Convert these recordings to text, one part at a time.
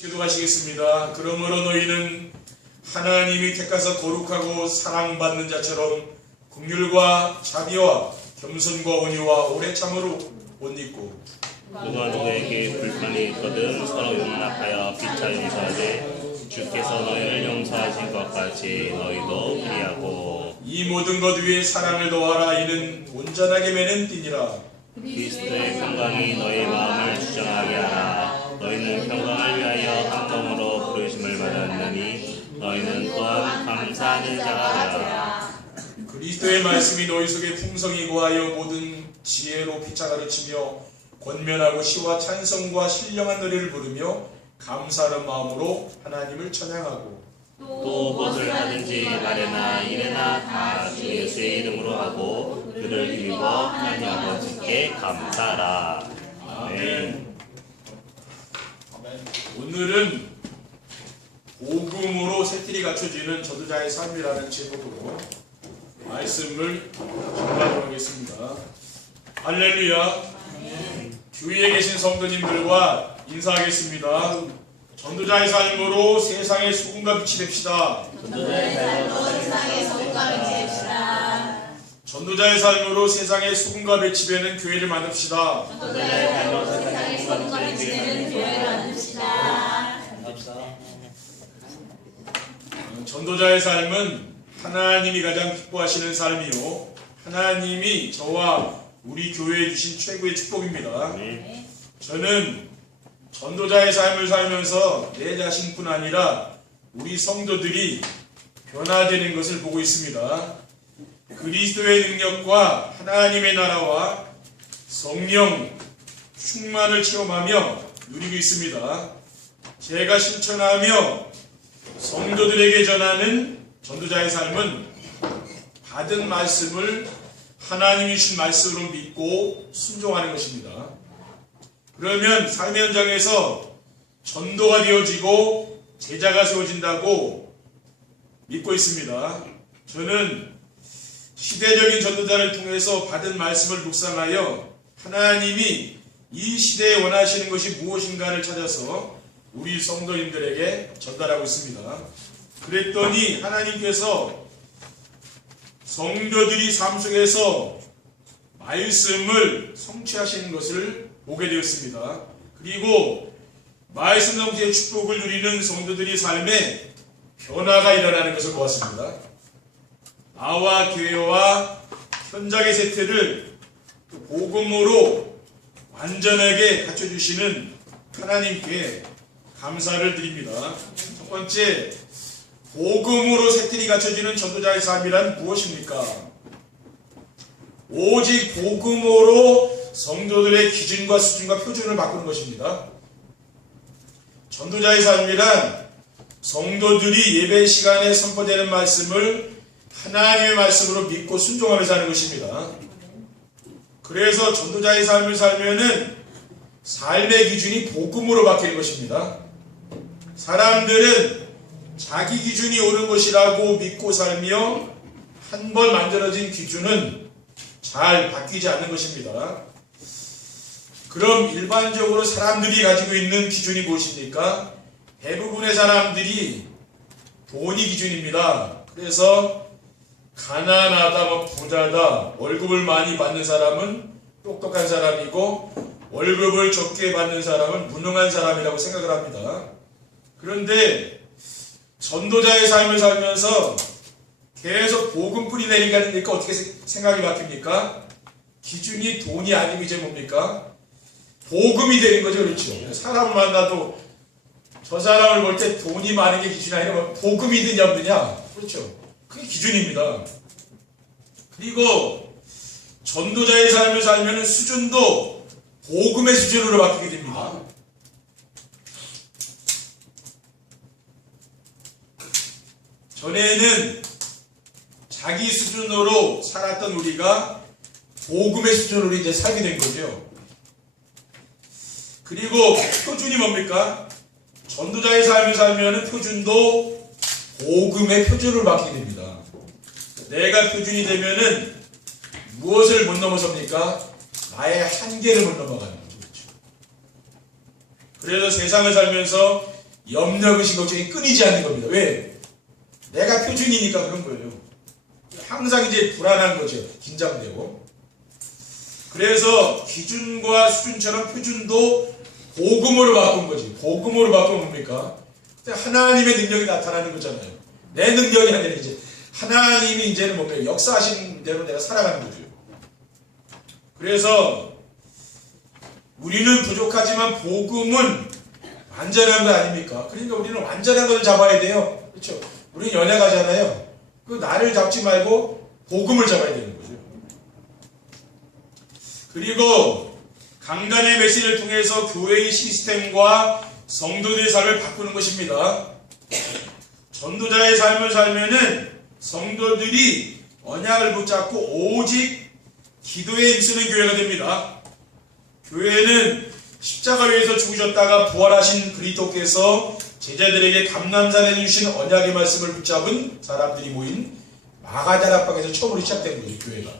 기도하시겠습니다. 그러므로 너희는 하나님이 택하서 거룩하고 사랑받는 자처럼 긍휼과 자비와 겸손과 온유와 오래 참으로 옷 입고 누가 누구에게 불편이 있거든 서로 용납하여 피차 용서하되 주께서 너희를 용서하신 것 같이 너희도 그리하고 이 모든 것 위에 사랑을 더하라. 이는 온전하게 매는 띠니라. 그리스도의 평강이 너희 마음을 주장하게 하라. 너희는 평강을 위하여 한 몸으로 부르심을 받았느니 너희는 또한 감사하는 자가 되라. 그리스도의 말씀이 너희 속에 풍성히 거하여 모든 지혜로 피차 가르치며 권면하고 시와 찬송과 신령한 노래를 부르며 감사하는 마음으로 하나님을 찬양하고 또 무엇을 하든지 말에나 일에나 다 주 예수의 이름으로 하고 그를 힘입어 하나님 아버지께 감사하라. 아멘. 오늘은 복음으로 새틀이 갖춰지는 전도자의 삶이라는 제목으로 말씀을 전하도록 하겠습니다. 할렐루야. 교회에 계신 성도님들과 인사하겠습니다. 전도자의 삶으로 세상의 소금과 빛이 됩시다. 전도자의 삶으로 세상의 소금과 빛이 됩시다. 전도자의 삶으로 세상의 소금과 빛이 되는 교회를 만듭시다. 전도자의 삶으로 세상의 소금과 빛이 되는 교회를 만듭시다. 전도자의 삶은 하나님이 가장 기뻐하시는 삶이요, 하나님이 저와 우리 교회에 주신 최고의 축복입니다. 저는 전도자의 삶을 살면서 내 자신뿐 아니라 우리 성도들이 변화되는 것을 보고 있습니다. 그리스도의 능력과 하나님의 나라와 성령 충만을 체험하며 누리고 있습니다. 제가 실천하며 성도들에게 전하는 전도자의 삶은 받은 말씀을 하나님이 주신 말씀으로 믿고 순종하는 것입니다. 그러면 삶의 현장에서 전도가 되어지고 제자가 세워진다고 믿고 있습니다. 저는 시대적인 전도자를 통해서 받은 말씀을 묵상하여 하나님이 이 시대에 원하시는 것이 무엇인가를 찾아서 우리 성도님들에게 전달하고 있습니다. 그랬더니 하나님께서 성도들이 삶 속에서 말씀을 성취하시는 것을 보게 되었습니다. 그리고 말씀 성취의 축복을 누리는 성도들이 삶에 변화가 일어나는 것을 보았습니다. 나와 교회와 현장의 세태를 복음으로 완전하게 갖춰주시는 하나님께 감사를 드립니다. 첫 번째, 복음으로 세틀이 갖춰지는 전도자의 삶이란 무엇입니까? 오직 복음으로 성도들의 기준과 수준과 표준을 바꾸는 것입니다. 전도자의 삶이란 성도들이 예배 시간에 선포되는 말씀을 하나님의 말씀으로 믿고 순종하면서 하는 것입니다. 그래서 전도자의 삶을 살면은 삶의 기준이 복음으로 바뀌는 것입니다. 사람들은 자기 기준이 옳은 것이라고 믿고 살며 한 번 만들어진 기준은 잘 바뀌지 않는 것입니다. 그럼 일반적으로 사람들이 가지고 있는 기준이 무엇입니까? 대부분의 사람들이 돈이 기준입니다. 그래서 가난하다, 부자다, 월급을 많이 받는 사람은 똑똑한 사람이고 월급을 적게 받는 사람은 무능한 사람이라고 생각을 합니다. 그런데 전도자의 삶을 살면서 계속 복음 뿌리 내리니까 어떻게 생각이 바뀝니까? 기준이 돈이 아니고 이제 뭡니까? 복음이 되는 거죠. 그렇죠? 사람을 만나도 저 사람을 볼 때 돈이 많은 게 기준이 아니라 복음이 있느냐 없느냐. 그렇죠? 그게 기준입니다. 그리고 전도자의 삶을 살면 수준도 복음의 수준으로 바뀌게 됩니다. 전에는 자기 수준으로 살았던 우리가 복음의 수준으로 이제 살게 된 거죠. 그리고 표준이 뭡니까? 전도자의 삶을 살면 표준도 복음의 표준으로 바뀌게 됩니다. 내가 표준이 되면은 무엇을 못 넘어섭니까? 나의 한계를 못 넘어가는 거죠. 그래서 세상을 살면서 염려의식 걱정이 끊이지 않는 겁니다. 왜? 내가 표준이니까 그런 거예요. 항상 이제 불안한 거죠. 긴장되고. 그래서 기준과 수준처럼 표준도 복음으로 바꾼 거지. 복음으로 바꾸면 뭡니까? 하나님의 능력이 나타나는 거잖아요. 내 능력이 아니라 이제 하나님이 이제는 뭡니까? 역사하신 대로 내가 살아가는 거죠. 그래서 우리는 부족하지만 복음은 완전한 거 아닙니까? 그러니까 우리는 완전한 걸 잡아야 돼요. 그렇죠? 우리는 연약하잖아요. 그 나를 잡지 말고 복음을 잡아야 되는 거죠. 그리고 강단의 메시지를 통해서 교회의 시스템과 성도들의 삶을 바꾸는 것입니다. 전도자의 삶을 살면은 성도들이 언약을 붙잡고 오직 기도에 힘쓰는 교회가 됩니다. 교회는 십자가 위에서 죽으셨다가 부활하신 그리스도께서 제자들에게 감람산에 주신 언약의 말씀을 붙잡은 사람들이 모인 마가다락방에서 처음으로 시작된 거예요. 교회가.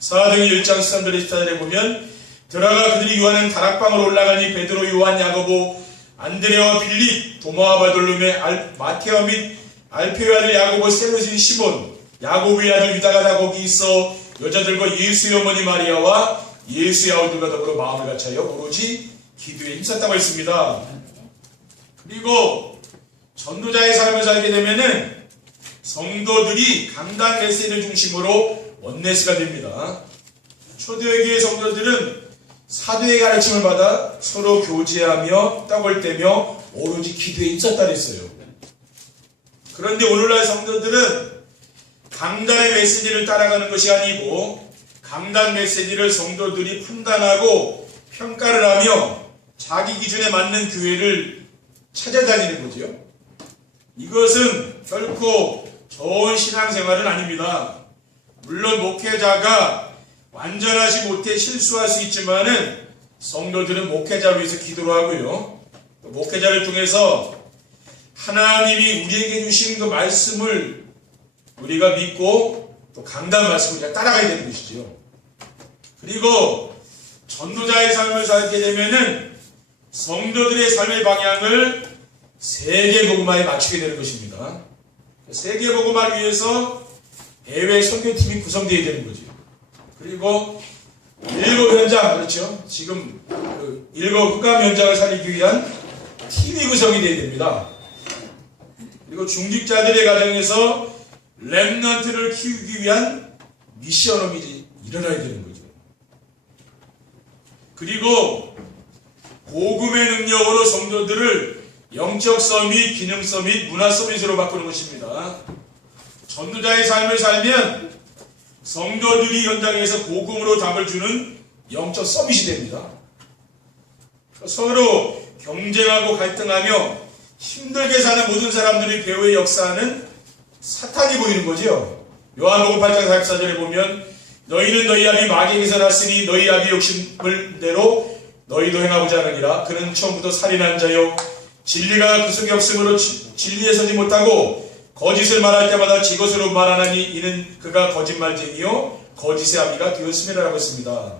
사도행전 1장 13절에 14절에 보면 들어가 그들이 요하는 다락방으로 올라가니 베드로, 요한, 야고보, 안드레와 빌립, 도마와 바돌로메, 마테오 및 알페의 아들 야고보, 셀로스인 시몬, 야고보의 아들 유다가 다 거기 있어 여자들과 예수의 어머니 마리아와 예수의 아우들과 더불어 마음을 같이하여 오로지 기도에 힘썼다고 했습니다. 그리고 전도자의 삶을 살게 되면은 성도들이 강단 메시지를 중심으로 원네스가 됩니다. 초대교회 교회 성도들은 사도의 가르침을 받아 서로 교제하며 떡을 떼며 오로지 기도에 힘썼다 그랬어요. 그런데 오늘날 성도들은 강단의 메시지를 따라가는 것이 아니고 강단 메시지를 성도들이 판단하고 평가를 하며 자기 기준에 맞는 교회를 찾아다니는 거죠. 이것은 결코 좋은 신앙생활은 아닙니다. 물론 목회자가 완전하지 못해 실수할 수 있지만은 성도들은 목회자를 위해서 기도를 하고요. 또 목회자를 통해서 하나님이 우리에게 주신 그 말씀을 우리가 믿고 또 강단 말씀을 우리가 따라가야 되는 것이죠. 그리고 전도자의 삶을 살게 되면은 성도들의 삶의 방향을 세계복음화에 맞추게 되는 것입니다. 세계복음화를 위해서 해외 선교팀이 구성되어야 되는 거죠. 그리고 일곱 현장, 그렇죠? 지금 일곱 흑암 현장을 살리기 위한 팀이 구성이 되어야 됩니다. 그리고 중직자들의 가정에서 렘넌트를 키우기 위한 미션업이 일어나야 되는 거죠. 그리고 복음의 능력으로 성도들을 영적 서밋, 기능 서밋, 문화 서밋으로 바꾸는 것입니다. 전도자의 삶을 살면 성도들이 현장에서 복음으로 답을 주는 영적 서밋이 됩니다. 서로 경쟁하고 갈등하며 힘들게 사는 모든 사람들이 배후에 역사하는 사탄이 보이는 거죠. 요한복음 8장 44절에 보면 너희는 너희 아비 마귀에게서 났으니 너희 아비 욕심을 대로 너희도 행하고자 하느니라. 그는 처음부터 살인한 자요 진리가 그 속에 없으므로 진리에 서지 못하고 거짓을 말할 때마다 지 것으로 말하나니 이는 그가 거짓말쟁이요 거짓의 아비가 되었음이라고 했습니다.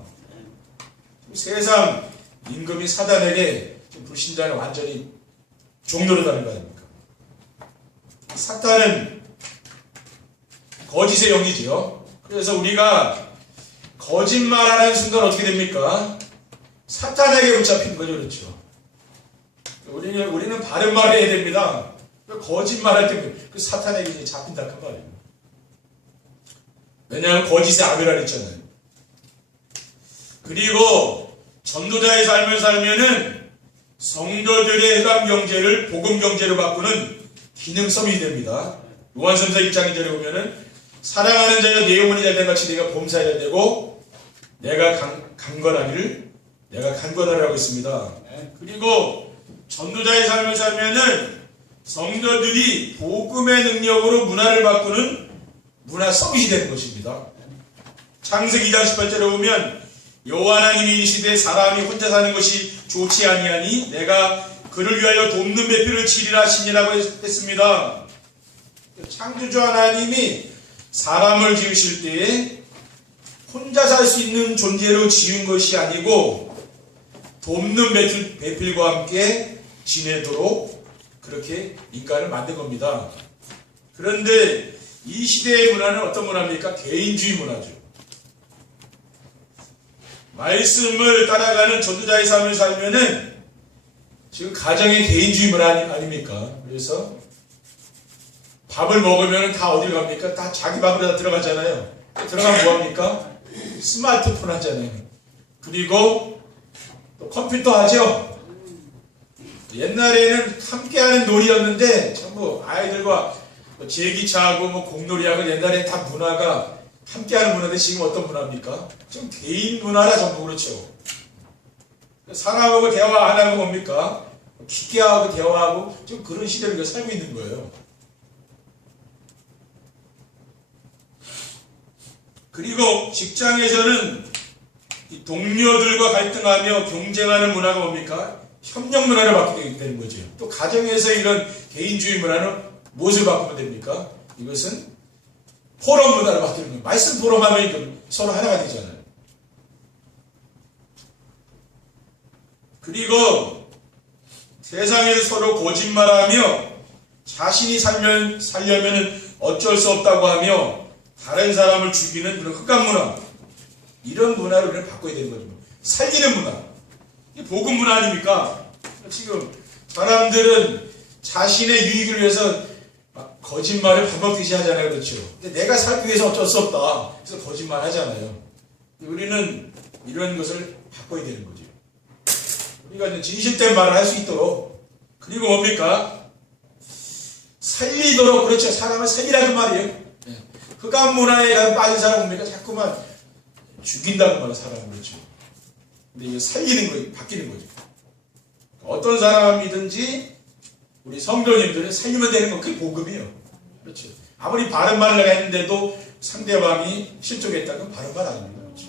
세상 임금이 사단에게 불신자는 완전히 종노릇하는 거 아닙니까? 사탄은 거짓의 영이지요. 그래서 우리가 거짓말하는 순간 어떻게 됩니까? 사탄에게 붙잡히는 거죠. 그렇죠? 우리는 바른 말을 해야 됩니다. 거짓말할 때 그 사탄에게 이제 잡힌다 그 말이에요. 왜냐하면 거짓의 아비라 그랬잖아요. 그리고 전도자의 삶을 살면은 성도들의 흑암 경제를 복음 경제로 바꾸는 기능 서밋이 됩니다. 요한서서 1장 2절에 보면은 사랑하는 자여 내 영혼이 잘 된 같이 내가 범사해야 되고 내가 강건하기를 내가 강건하라고 했습니다. 그리고 전도자의 삶을 살면은 성도들이 복음의 능력으로 문화를 바꾸는 문화 서밋이 되는 것입니다. 창세기 2장 18절에 보면 여호와 하나님이 이르시되 사람이 혼자 사는 것이 좋지 아니하니 내가 그를 위하여 돕는 배필을 지리라 하시니라고 했습니다. 창조주 하나님이 사람을 지으실 때에 혼자 살 수 있는 존재로 지은 것이 아니고 돕는 배필과 함께 지내도록 그렇게 인간을 만든 겁니다. 그런데 이 시대의 문화는 어떤 문화입니까? 개인주의 문화죠. 말씀을 따라가는 전도자의 삶을 살면은 지금 가정의 개인주의 문화 아닙니까? 그래서 밥을 먹으면 다 어딜 갑니까? 다 자기 밥으로 다 들어가잖아요. 들어가면 뭐합니까? 스마트폰 하잖아요. 그리고 또 컴퓨터 하죠. 옛날에는 함께하는 놀이였는데 전부 아이들과 제기차하고 공놀이하고 옛날에 다 문화가 함께하는 문화인데 지금 어떤 문화입니까? 지금 개인 문화라 전부 그렇죠. 사람하고 대화 안 하고 뭡니까? 기계하고 대화하고 지금 그런 시대를 우리가 살고 있는 거예요. 그리고 직장에서는 이 동료들과 갈등하며 경쟁하는 문화가 뭡니까? 협력 문화를 바뀌게 되는 거죠. 또 가정에서 이런 개인주의 문화는 무엇을 바꾸면 됩니까? 이것은 포럼 문화를 바뀌는 거예요. 말씀 포럼하면 서로 하나가 되잖아요. 그리고 세상에서 서로 거짓말하며 자신이 살려면 어쩔 수 없다고 하며 다른 사람을 죽이는 그런 흑암 문화, 이런 문화를 우리는 바꿔야 되는 거죠. 살리는 문화, 이게 복음 문화 아닙니까? 지금 사람들은 자신의 유익을 위해서 거짓말을 밥 먹듯이 하잖아요, 그렇죠? 근데 내가 살기 위해서 어쩔 수 없다, 그래서 거짓말 하잖아요. 우리는 이런 것을 바꿔야 되는 거죠. 우리가 진실된 말을 할 수 있도록. 그리고 뭡니까? 살리도록. 그렇죠. 사람을 살리라는 말이에요. 흑암 문화에 빠진 사람 뭡니까? 자꾸만 죽인다는 말을 사람, 그렇죠. 근데 이거 살리는 거예요. 바뀌는 거죠. 어떤 사람이든지 우리 성도님들은 살리면 되는 건 그게 복음이에요. 그렇죠. 아무리 바른 말을 내가 했는데도 상대방이 실족했다면 바른 말 아닙니다. 그렇죠.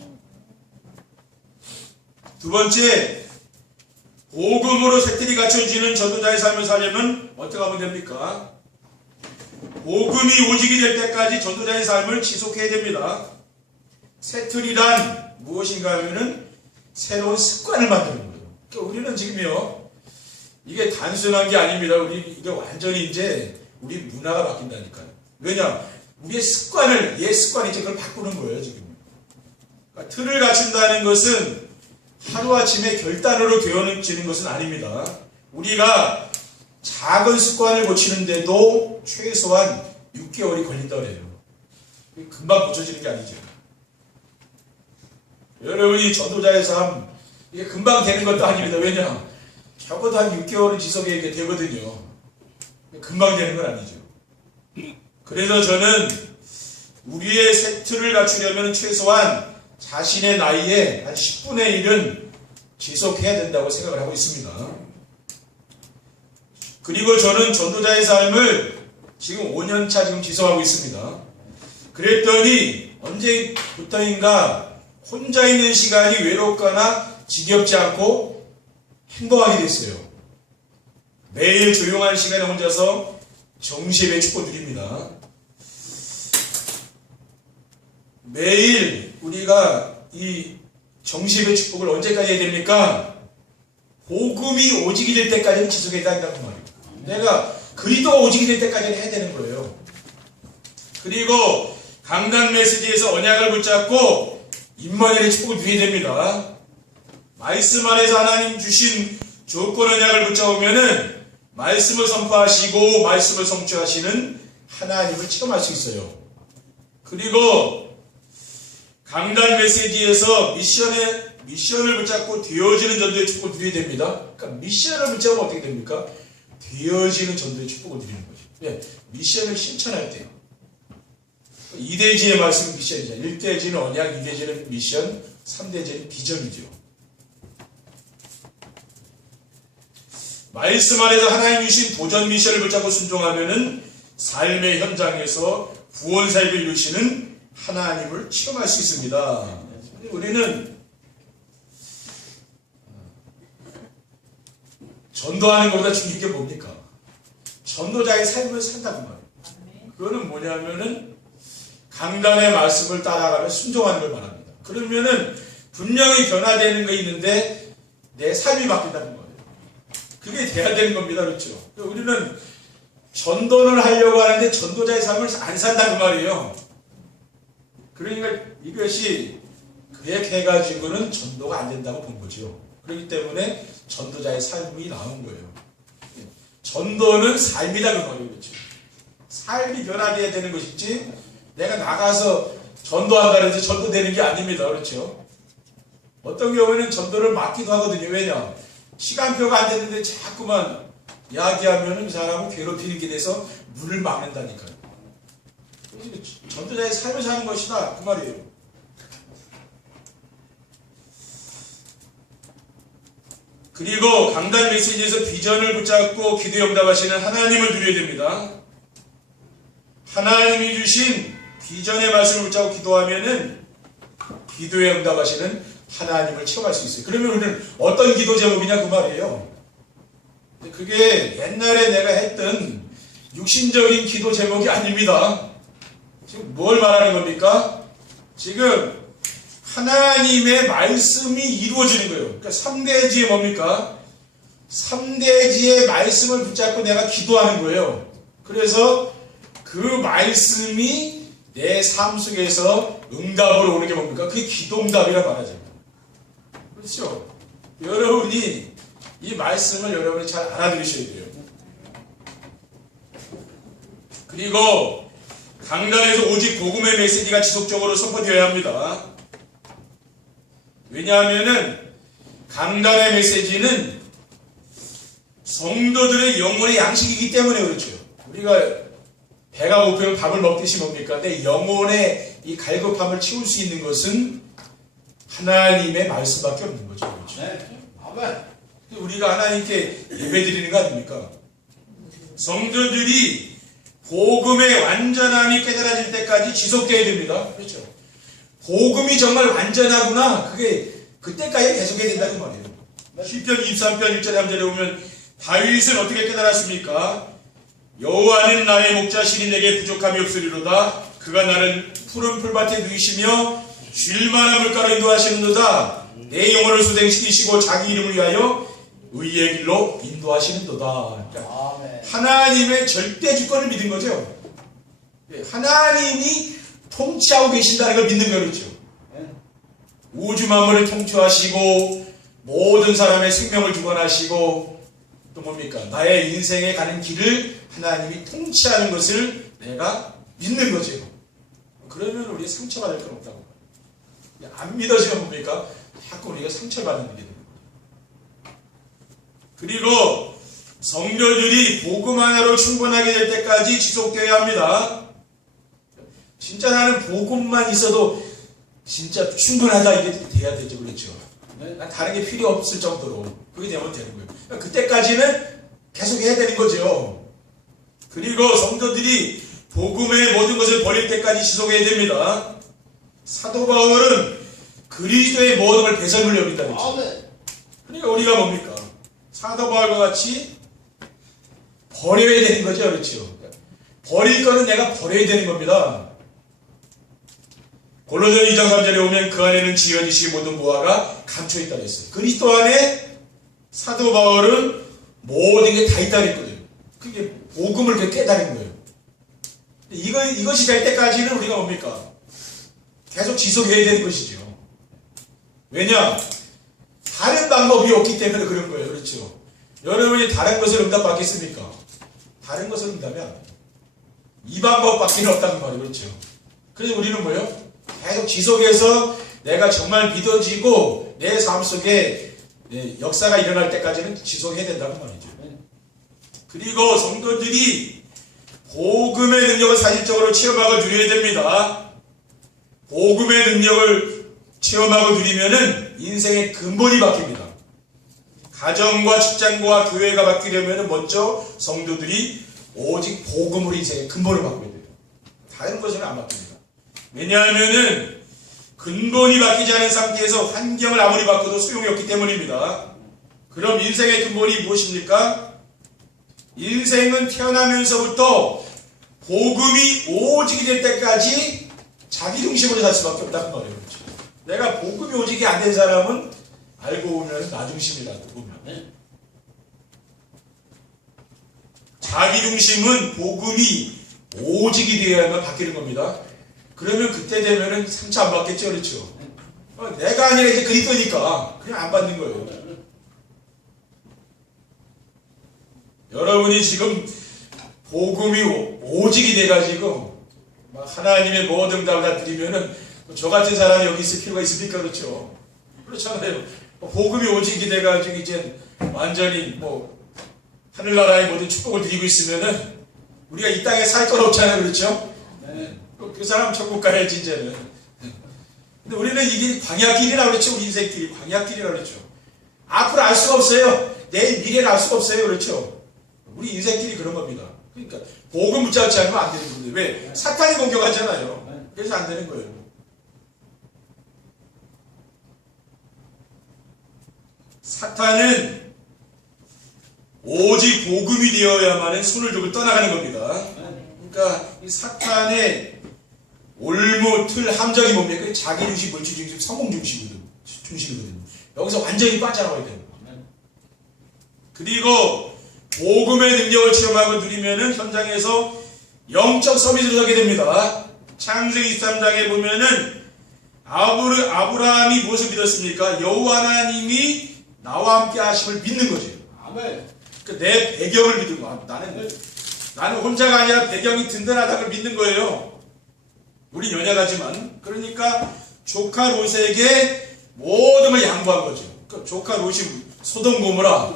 두 번째, 복음으로 새틀이 갖춰지는 전도자의 삶을 살려면 어떻게 하면 됩니까? 복음이 오직이 될 때까지 전도자의 삶을 지속해야 됩니다. 새틀이란 무엇인가 하면은 새로운 습관을 만드는 거예요. 그러니까 우리는 지금요, 이게 단순한 게 아닙니다. 이게 완전히 이제 우리 문화가 바뀐다니까요. 왜냐? 우리의 습관을, 옛 습관이 이제 그걸 바꾸는 거예요, 지금. 그러니까 틀을 갖춘다는 것은 하루아침에 결단으로 되어지는 것은 아닙니다. 우리가 작은 습관을 고치는데도 최소한 6개월이 걸린다고 해요. 금방 고쳐지는 게 아니죠. 여러분이 전도자의 삶, 이게 금방 되는 것도 아닙니다. 왜냐? 적어도 한 6개월은 지속이 되거든요. 금방 되는 건 아니죠. 그래서 저는 우리의 세트를 갖추려면 최소한 자신의 나이에 한 10분의 1은 지속해야 된다고 생각을 하고 있습니다. 그리고 저는 전도자의 삶을 지금 5년차 지금 지속하고 있습니다. 그랬더니 언제부터인가 혼자 있는 시간이 외롭거나 지겹지 않고 행복하게 됐어요. 매일 조용한 시간에 혼자서 정시예배 축복 드립니다. 매일 우리가 이 정시예배 축복을 언제까지 해야 됩니까? 복음이 오직이 될 때까지는 지속해야 된다는 말이에요. 내가 그리스도가 오직이 될 때까지는 해야 되는 거예요. 그리고 강단 메시지에서 언약을 붙잡고 임마누엘의 축복을 누려야 됩니다. 말씀 안에서 하나님 주신 조건 언약을 붙잡으면은 말씀을 선포하시고 말씀을 성취하시는 하나님을 체험할 수 있어요. 그리고 강단 메시지에서 미션을 붙잡고 되어지는 전도의 축복을 누려야 됩니다. 그러니까 미션을 붙잡으면 어떻게 됩니까? 되어지는 전도의 축복을 누리는 거죠. 네, 미션을 실천할 때요. 2대지의 말씀은 미션이죠. 1대지는 언약, 2대지는 미션, 3대지는 비전이죠. 말씀 안에서 하나님 주신 도전 미션을 붙잡고 순종하면은 삶의 현장에서 구원 사역을 이루시는 하나님을 체험할 수 있습니다. 우리는 전도하는 것보다 중요한 게 뭡니까? 전도자의 삶을 산다는 말이에요. 그거는 뭐냐면은 강단의 말씀을 따라가며 순종하는 걸 말합니다. 그러면은 분명히 변화되는 게 있는데 내 삶이 바뀐다는 거예요. 그게 돼야 되는 겁니다. 그렇죠? 우리는 전도를 하려고 하는데 전도자의 삶을 안 산다는 말이에요. 그러니까 이것이 계획해가지고는 전도가 안 된다고 본 거죠. 그렇기 때문에 전도자의 삶이 나온 거예요. 전도는 삶이다 그 말이에요. 그렇죠? 삶이 변화돼야 되는 것이지 내가 나가서 전도한다고 해서 전도되는 게 아닙니다. 그렇죠? 어떤 경우에는 전도를 맡기도 하거든요. 왜냐? 시간표가 안 됐는데 자꾸만 이야기하면 이 사람은 괴롭히는 게 돼서 문을 막는다니까요. 전도자의 삶을 사는 것이다 그 말이에요. 그리고 강단 메시지에서 비전을 붙잡고 기도에 응답하시는 하나님을 누려야 됩니다. 하나님이 주신 비전의 말씀을 붙잡고 기도하면은 기도에 응답하시는 하나님을 체험할 수 있어요. 그러면 우리는 어떤 기도 제목이냐 그 말이에요. 그게 옛날에 내가 했던 육신적인 기도 제목이 아닙니다. 지금 뭘 말하는 겁니까? 지금 하나님의 말씀이 이루어지는 거예요. 그러니까 3대지에 뭡니까? 3대지의 말씀을 붙잡고 내가 기도하는 거예요. 그래서 그 말씀이 내 삶 속에서 응답으로 오는 게 뭡니까? 그게 기도응답이라 말하죠. 그렇죠? 여러분이 이 말씀을 여러분이 잘 알아들으셔야 돼요. 그리고 강단에서 오직 복음의 메시지가 지속적으로 선포되어야 합니다. 왜냐하면은 강단의 메시지는 성도들의 영혼의 양식이기 때문에 그렇죠. 우리가 배가 고프면 밥을 먹듯이 뭡니까? 내 영혼의 이 갈급함을 채울 수 있는 것은 하나님의 말씀밖에 없는 거죠. 그렇죠? 네. 아멘. 우리가 하나님께 예배드리는 거 아닙니까? 성도들이 복음의 완전함이 깨달아질 때까지 지속되어야 됩니다. 그렇죠? 복음이 정말 완전하구나. 그게 그때까지 계속해야 된다는 말이에요. 시편 23편 1절에 3절에 보면 다윗은 어떻게 깨달았습니까? 여호와는 나의 목자 신이 내게 부족함이 없으리로다. 그가 나를 푸른 풀밭에 누이시며 쉴만한 물가로 인도하시는도다. 내 영혼을 수생시키시고 자기 이름을 위하여 의의 길로 인도하시는도다. 그러니까 하나님의 절대 주권을 믿은 거죠. 하나님이 통치하고 계신다는 걸 믿는 거예요. 그렇죠? 우주 만물을 통치하시고 모든 사람의 생명을 주관하시고 또 뭡니까? 나의 인생에 가는 길을 하나님이 통치하는 것을 내가 믿는 거죠. 그러면 우리 상처받을 건 없다고. 안 믿어지면 뭡니까? 자꾸 우리가 상처받는 일이 됩니다. 그리고 성도들이 복음 하나로 충분하게 될 때까지 지속되어야 합니다. 진짜 나는 복음만 있어도 진짜 충분하다 이게 돼야 되죠. 그렇죠? 난 다른 게 필요 없을 정도로 그게 되면 되는 거예요. 그러니까 그때까지는 계속 해야 되는 거죠. 그리고 성도들이 복음의 모든 것을 버릴 때까지 지속해야 됩니다. 사도 바울은 그리스도의 모든 걸 배설물 여긴다 그랬죠. 그러니까 우리가 뭡니까? 사도 바울과 같이 버려야 되는 거죠. 그렇죠? 버릴 거는 내가 버려야 되는 겁니다. 골로새서 2장 3절에 오면 그 안에는 지어지신 모든 무화가 감춰있다 그랬어요. 그리스도 안에 사도 바울은 모든 게 다 있다 그랬거든요. 그게 복음을 깨달은 거예요. 이것이 될 때까지는 우리가 뭡니까? 계속 지속해야 되는 것이죠. 왜냐? 다른 방법이 없기 때문에 그런 거예요. 그렇죠? 여러분이 다른 것을 응답받겠습니까? 다른 것을 응답이 안 돼요. 이 방법밖에 없다는 말이에요. 그렇죠? 그래서 우리는 뭐예요? 계속 지속해서 내가 정말 믿어지고 내 삶 속에 역사가 일어날 때까지는 지속해야 된다는 말이죠. 그리고 성도들이 복음의 능력을 사실적으로 체험하고 누려야 됩니다. 복음의 능력을 체험하고 누리면은 인생의 근본이 바뀝니다. 가정과 직장과 교회가 바뀌려면 먼저 성도들이 오직 복음으로 인생의 근본을 바꿔야 돼요. 다른 것은 안 바뀝니다. 왜냐하면은 근본이 바뀌지 않은 상태에서 환경을 아무리 바꿔도 소용이 없기 때문입니다. 그럼 인생의 근본이 무엇입니까? 인생은 태어나면서부터 복음이 오직이 될 때까지 자기 중심으로 살 수밖에 없다는 말이에요. 그렇죠? 내가 복음이 오직이 안 된 사람은 알고 보면 나 중심이라고 보면. 자기 중심은 복음이 오직이 되어야만 바뀌는 겁니다. 그러면 그때 되면은 상처 안 받겠죠, 그렇죠? 내가 아니라 이제 그리스도니까 그냥 안 받는 거예요. 여러분이 지금 복음이 오직이 돼가지고 막 하나님의 모든 답을 다 드리면은 저 같은 사람이 여기 있을 필요가 있습니까? 그렇죠? 그렇잖아요. 복음이 오직이 돼가지고 이제 완전히 뭐 하늘나라의 모든 축복을 드리고 있으면은 우리가 이 땅에 살 건 없잖아요, 그렇죠? 그 사람 천국 가야지 이제는. 근데 우리는 이게 광야길이라고 그랬죠, 우리 인생길이 광야길이라고 그랬죠. 앞으로 알 수가 없어요. 내일 미래를 알 수가 없어요, 그렇죠? 우리 인생길이 그런 겁니다. 그러니까 복음 붙잡지 않으면 안 되는 건데 왜? 사탄이 공격하잖아요. 그래서 안 되는 거예요. 사탄은 오직 복음이 되어야만은 손을 들고 떠나가는 겁니다. 그러니까 이 사탄의 올무, 틀, 함정이 뭡니까? 자기 중심, 물질 중심, 성공 중심이거든요. 여기서 완전히 빠져나와야 돼요. 그리고 복음의 능력을 체험하고 누리면은 현장에서 영적 서밋을 하게 됩니다. 창세기 23장에 보면은 아브라함이 무엇을 믿었습니까? 여호와 하나님이 나와 함께 하심을 믿는 거죠. 내 배경을 믿은 거야. 나는 혼자가 아니라 배경이 든든하다는 걸 믿는 거예요. 우리 연약하지만. 그러니까 조카 롯에게 모든 걸 양보한 거죠. 그러니까 조카 롯이 소돔 고모라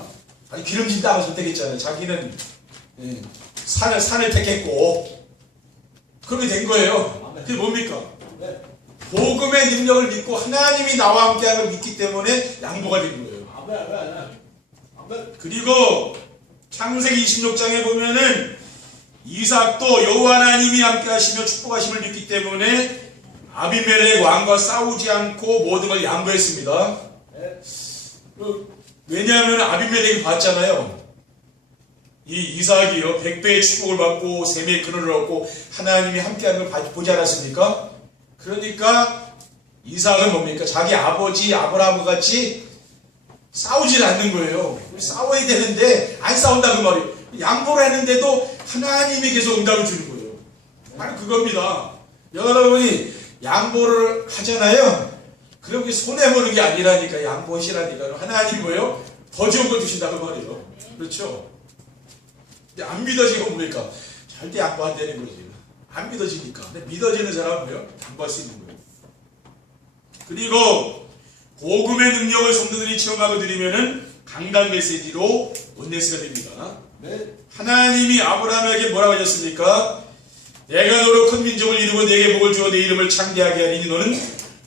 아니 기름진 땅을 선택했잖아요. 자기는 산을 택했고 그렇게 된 거예요. 그게 뭡니까? 복음의 능력을 믿고 하나님이 나와 함께하는 걸 믿기 때문에 양보가 된 거예요. 그리고 창세기 26장에 보면은 이삭도 여호와 하나님이 함께하시며 축복하심을 믿기 때문에 아비멜렉 왕과 싸우지 않고 모든 걸 양보했습니다. 왜냐하면 아비멜렉이 봤잖아요. 이 이삭이요 100배의 축복을 받고 셈의 근원을 얻고 하나님이 함께하는 걸 보지 않았습니까? 그러니까 이삭은 뭡니까? 자기 아버지 아브라함과 같이 싸우질 않는 거예요. 싸워야 되는데 안 싸운다고 말이에요. 양보를 했는데도 하나님이 계속 응답을 주는 거예요. 바로 그겁니다. 여러분이 양보를 하잖아요. 그렇게 손해보는 게 아니라니까 양보하시라니까. 하나님이 뭐예요? 더 좋은 걸 주신다고 말이에요. 그렇죠? 근데 안 믿어지고 뭡니까? 절대 양보 안 되는 거지. 안 믿어지니까. 근데 믿어지는 사람은 뭐예요? 양보할 수 있는 거예요. 그리고 복음의 능력을 성도들이 체험하고 드리면은 강단 메시지로 온네스가 됩니다. 하나님이 아브라함에게 뭐라고 하셨습니까? 내가 너로 큰 민족을 이루고 내게 복을 주어 내 이름을 창대하게 하리니 너는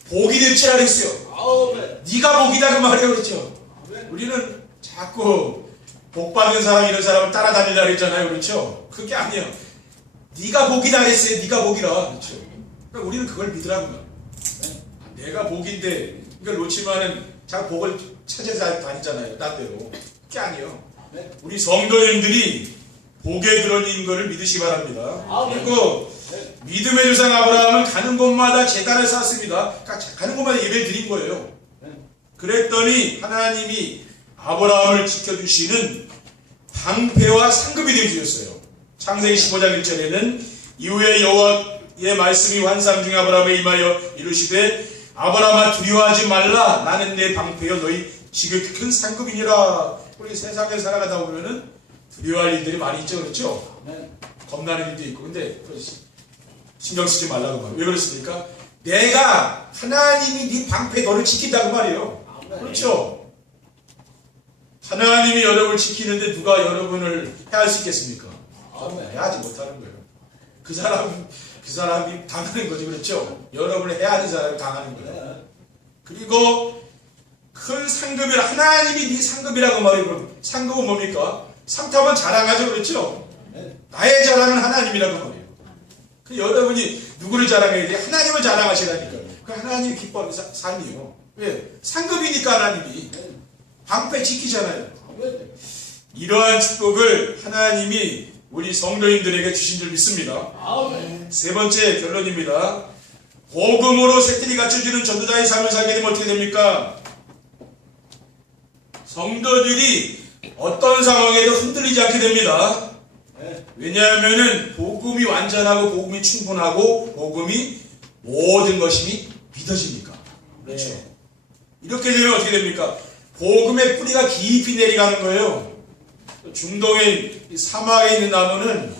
복이 될지라 그랬어요. 네가 복이다 그 말이에요. 그렇죠? 우리는 자꾸 복 받은 사람 이런 사람을 따라다니려 그랬잖아요. 그렇죠? 그게 아니에요. 네가 복이다 그랬어요. 네가 복이라. 그렇죠? 그러니까 우리는 그걸 믿으라는 거예요. 내가 복인데 이걸 놓치면은 자꾸 복을 찾아서 다니잖아요. 딴 데로. 그게 아니에요. 우리 성도님들이 복의 근원인 것을 믿으시기 바랍니다. 그리고 믿음의 조상 아브라함은 가는 곳마다 제단을 쌓았습니다. 그러니까 가는 곳마다 예배를 드린 거예요. 그랬더니 하나님이 아브라함을 지켜주시는 방패와 상급이 되어주셨어요. 창세기 15장 1절에는 이후에 여호와의 말씀이 환상 중에 아브라함에 임하여 이르시되 아브라함아 두려워하지 말라. 나는 내 방패여 너희 지극히 큰 상급이니라. 우리 세상에 살아가다 보면은 두려워할 일들이 많이 있죠. 그렇죠? 겁나는 일도 있고. 근데 신경 쓰지 말라고 말이에요. 왜 그렇습니까? 내가 하나님이 네 방패 너를 지킨다고 말이에요. 그렇죠? 하나님이 여러분을 지키는데 누가 여러분을 해할 수 있겠습니까? 해하지 못하는 거예요. 그 사람이 당하는 거죠. 그렇죠? 여러분을 해야 하는 사람이 당하는 거예요. 그리고 큰 상급이라 하나님이 네 상급이라고 말해요. 상급은 뭡니까? 상탑은 자랑하죠. 그렇죠? 나의 자랑은 하나님이라고 말해요. 그 여러분이 누구를 자랑해야 돼? 하나님을 자랑하시라니까요. 그 하나님이 기뻐하는 삶이에요. 왜? 상급이니까 하나님이 방패 지키잖아요. 이러한 축복을 하나님이 우리 성도님들에게 주신 줄 믿습니다. 세 번째 결론입니다. 복음으로 새들이 갖춰지는 전도자의 삶을 살게 되면 어떻게 됩니까? 성도들이 어떤 상황에도 흔들리지 않게 됩니다. 왜냐하면은 복음이 완전하고 복음이 충분하고 복음이 모든 것이 믿어지니까. 그렇죠. 이렇게 되면 어떻게 됩니까? 복음의 뿌리가 깊이 내려가는 거예요. 중동의 사막에 있는 나무는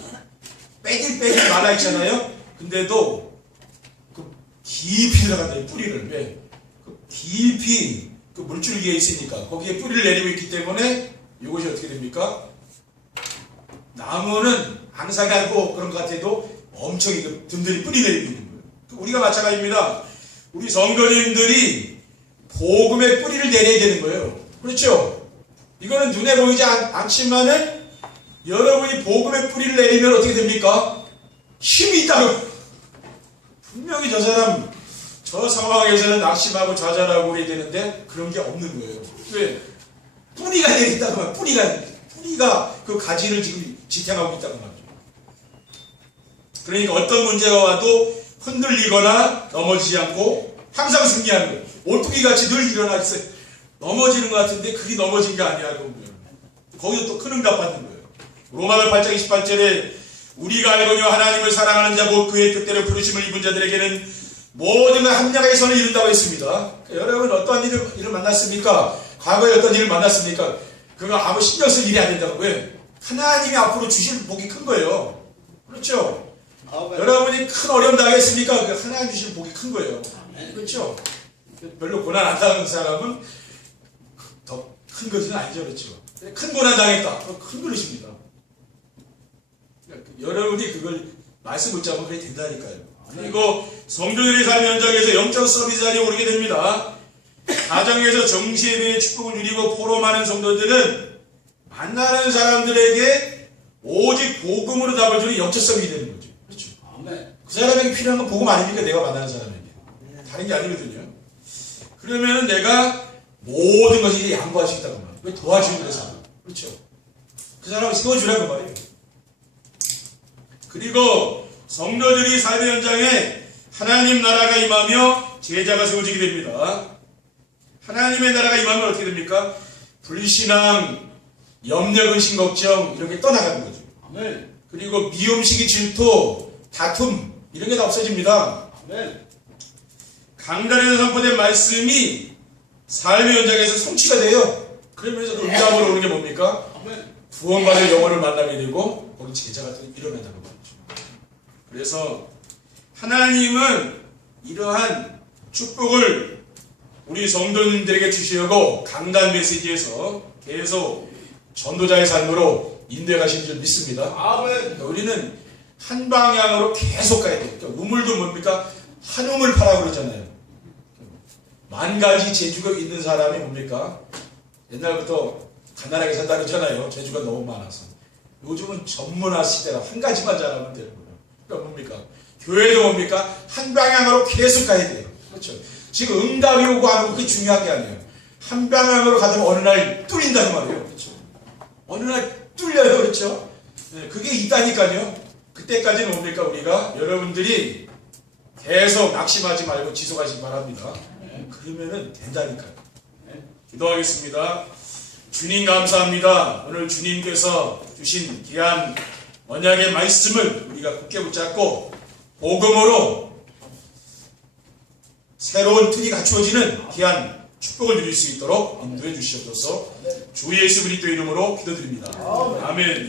빼길 말아 있잖아요. 근데도 그 깊이 들어간다, 뿌리를. 왜? 그 깊이 그 물줄기에 있으니까 거기에 뿌리를 내리고 있기 때문에 이것이 어떻게 됩니까? 나무는 앙상하고 그런 것 같아도 엄청 든든히 뿌리 내리고 있는 거예요. 우리가 마찬가지입니다. 우리 성도님들이 복음의 뿌리를 내려야 되는 거예요. 그렇죠? 이거는 눈에 보이지 않지만은 여러분이 복음의 뿌리를 내리면 어떻게 됩니까? 힘이 있다고. 분명히 저 사람 저 상황에서는 낙심하고 좌절하고 그래야 되는데 그런 게 없는 거예요. 왜? 뿌리가 내린다고 말이에요. 뿌리가 그 가지를 지금 지탱하고 있다고 말이죠. 그러니까 어떤 문제가 와도 흔들리거나 넘어지지 않고 항상 승리하는 거예요. 올뚜기 같이 늘 일어나 있어요. 넘어지는 것 같은데 그게 넘어진 게 아니야. 거기서 또 큰 응답 받는 거예요. 로마서 8장 28절에 우리가 알거니와 하나님을 사랑하는 자 곧 그의 뜻대로 부르심을 입은 자들에게는 모든 걸 합력하게 선을 이룬다고 했습니다. 그러니까 여러분 어떠한 일을 만났습니까? 과거에 어떤 일을 만났습니까? 그거 아무 신경 쓸 일이 안 된다고. 왜? 하나님이 앞으로 주실 복이 큰 거예요. 그렇죠? 여러분이 큰 어려움 당했습니까? 하나님 주실 복이 큰 거예요. 그렇죠? 별로 고난 안 당한 사람은 더 큰 것은 아니죠. 그렇죠? 큰 고난 당했다. 큰 그릇입니다. 여러분이 그걸 말씀 붙잡으면 그게 된다니까요. 그리고 성도들의 삶 현장에서 영적 서비스 자리에 오르게 됩니다. 가정에서 정시예배의 축복을 누리고 포로 많은 성도들은 만나는 사람들에게 오직 복음으로 답을 주는 영적 서비스 되는 거죠. 그렇죠? 그 사람에게 필요한 건 복음 아닙니까? 내가 만나는 사람에게. 다른 게 아니거든요. 그러면 내가 모든 것이 양보할 수 있다고 말이에요. 왜 도와주는 거죠? 그렇죠? 그 사람을 세워주라고 말이에요. 그리고 성도들이 삶의 현장에 하나님 나라가 임하며 제자가 세워지게 됩니다. 하나님의 나라가 임하면 어떻게 됩니까? 불신앙, 염려, 근심, 걱정 이런 게 떠나가는 거죠. 그리고 미움시기, 질투, 다툼 이런 게 다 없어집니다. 강단에서 선포된 말씀이 삶의 현장에서 성취가 돼요. 그러면서 그 응답으로 오는 게 뭡니까? 구원받을 영혼을 만나게 되고 거기 제자가 일어난다는 거죠. 그래서 하나님은 이러한 축복을 우리 성도님들에게 주시려고 강단 메시지에서 계속 전도자의 삶으로 인도해 가시는 줄 믿습니다. 그러니까 우리는 한 방향으로 계속 가야 돼요. 그러니까 우물도 뭡니까? 한 우물 파라고 그러잖아요. 만 가지 재주가 있는 사람이 뭡니까? 옛날부터 가난하게 산다 그러잖아요. 재주가 너무 많아서. 요즘은 전문화 시대라 한 가지만 잘하면 되는 거예요. 그러니까 뭡니까? 교회도 뭡니까? 한 방향으로 계속 가야 돼요. 그렇죠? 지금 응답이 오고 안 오고 그게 중요한 게 아니에요. 한 방향으로 가다가 어느 날 뚫린다는 말이에요. 그렇죠? 어느 날 뚫려요. 그렇죠? 네, 그게 있다니까요. 그때까지는 뭡니까? 우리가 여러분들이 계속 낙심하지 말고 지속하시기 바랍니다. 그러면은 된다니까요. 기도하겠습니다. 주님 감사합니다. 오늘 주님께서 주신 귀한 언약의 말씀을 우리가 굳게 붙잡고 복음으로 새로운 틀이 갖추어지는 귀한 축복을 누릴 수 있도록 인도해 주시옵소서. 주 예수 그리스도 이름으로 기도드립니다. 아멘.